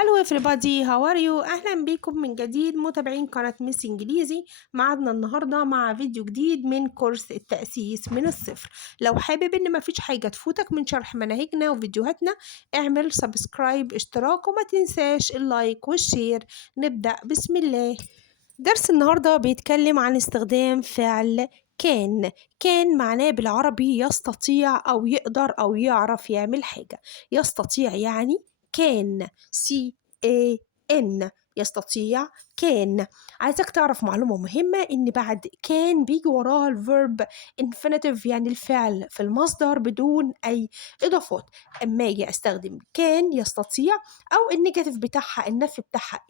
هالو everybody how are you؟ أهلا بيكم من جديد متابعين قناة ميس إنجليزي. معادنا النهاردة مع فيديو جديد من كورس التأسيس من الصفر. لو حابب إن مفيش حاجة تفوتك من شرح مناهجنا وفيديوهاتنا اعمل سبسكرايب اشتراك وما تنساش اللايك والشير. نبدأ بسم الله. درس النهاردة بيتكلم عن استخدام فعل كان معناه بالعربي يستطيع أو يقدر أو يعرف يعمل حاجة. يستطيع يعني كان CAN يستطيع كان. عايزك تعرف معلومة مهمة إن بعد كان بيجي وراها الفيرب infinitive يعني الفعل في المصدر بدون أي إضافات. أما أجي أستخدم كان يستطيع أو النيجاتيف بتاعها النفي بتاعها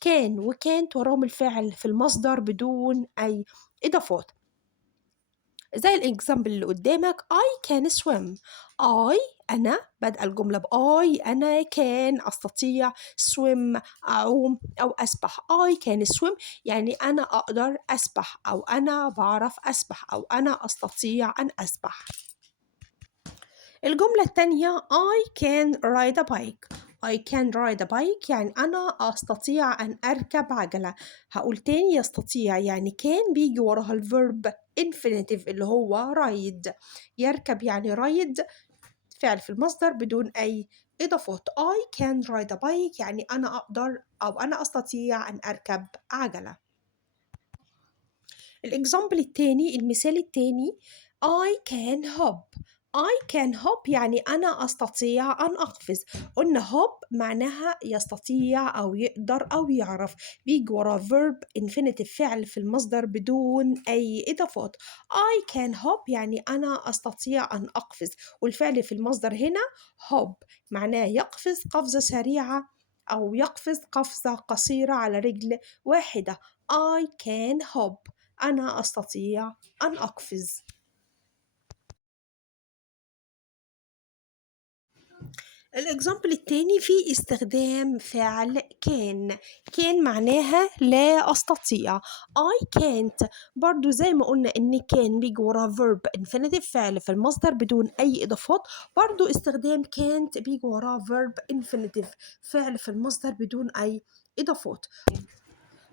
كان وكانت وراهم الفعل في المصدر بدون أي إضافات. زي الإكزامبل اللي قدامك I can swim. أنا بدأ الجملة أنا كان أستطيع swim أعوم أو أسبح. I can swim يعني أنا أقدر أسبح أو أنا بعرف أسبح أو أنا أستطيع أن أسبح. الجملة التانية I can ride a bike. I can ride a bike يعني أنا أستطيع أن أركب عجلة. هقول تاني يستطيع يعني كان بيجي وراها الفيرب infinitive اللي هو ride. يركب يعني ride فعل في المصدر بدون أي إضافات. I can ride a bike يعني أنا أقدر أو أنا أستطيع أن أركب عجلة. الإكزامبل التاني المثال التاني I can hop. I can hop يعني أنا أستطيع أن أقفز. قلنا hop معناها يستطيع أو يقدر أو يعرف. بيجي وراه verb infinitive فعل في المصدر بدون أي إضافات. I can hop يعني أنا أستطيع أن أقفز والفعل في المصدر هنا hop معناه يقفز قفزة سريعة أو يقفز قفزة قصيرة على رجل واحدة. I can hop أنا أستطيع أن أقفز. الإكزامبل التاني في استخدام فعل كان معناها لا أستطيع. I can't برضو زي ما قلنا إن كان بيجي وراه verb infinitive فعل في المصدر بدون أي إضافات. برضو استخدام can't بيجي وراه verb infinitive فعل في المصدر بدون أي إضافات.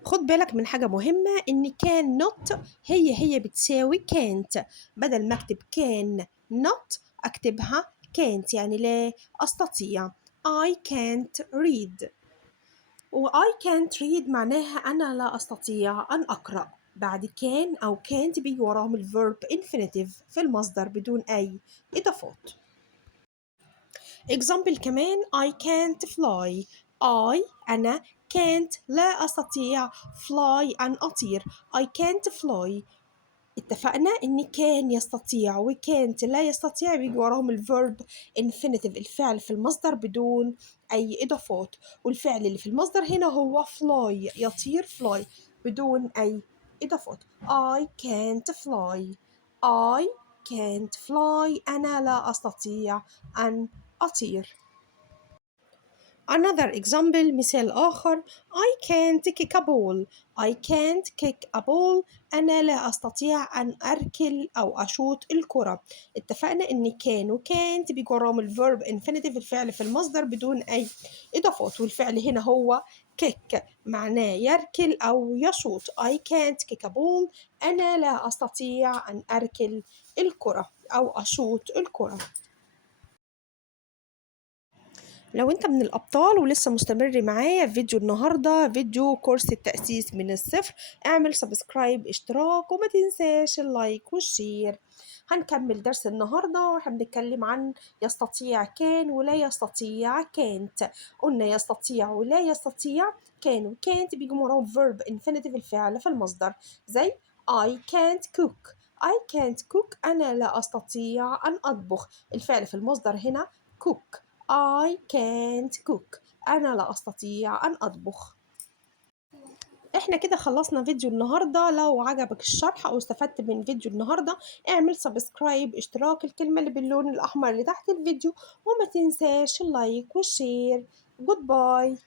خد بالك من حاجة مهمة إن كان not هي بتساوي can't. بدل ما أكتب كان not أكتبها can't يعني لا أستطيع. I can't read و I can't read معناها أنا لا أستطيع أن أقرأ. بعد كان أو can't بيجي وراهم الverb infinitive في المصدر بدون أي إضافات. example كمان I can't fly. أنا can't لا أستطيع fly أن أطير. I can't fly. اتفقنا إن كان يستطيع و can't لا يستطيع بيجي وراهم الverb infinitive الفعل في المصدر بدون أي إضافات. والفعل اللي في المصدر هنا هو fly يطير fly بدون أي إضافات. I can't fly. I can't fly أنا لا أستطيع أن أطير. Another example مثال آخر I can't kick a ball. I can't kick a ball أنا لا أستطيع أن أركل أو أشوط الكرة. اتفقنا إن كان و can't بيجي وراهم الverb infinitive الفعل في المصدر بدون أي إضافات والفعل هنا هو kick معناه يركل أو يشوط. I can't kick a ball أنا لا أستطيع أن أركل الكرة أو أشوط الكرة. لو انت من الأبطال ولسه مستمر معايا في فيديو النهاردة فيديو كورس التأسيس من الصفر اعمل سبسكرايب اشتراك وما تنساش اللايك والشير. هنكمل درس النهاردة واحنا بنتكلم عن يستطيع كان ولا يستطيع كانت. قلنا يستطيع ولا يستطيع كان وكانت بيجي وراهم verb infinitive الفعل في المصدر زي I can't cook. I can't cook أنا لا أستطيع أن أطبخ. الفعل في المصدر هنا cook. I can't cook أنا لا أستطيع أن أطبخ. احنا كده خلصنا فيديو النهاردة. لو عجبك الشرح أو استفدت من فيديو النهاردة اعمل سبسكرايب اشتراك الكلمة اللي باللون الأحمر اللي تحت الفيديو وما تنساش اللايك والشير. جود باي.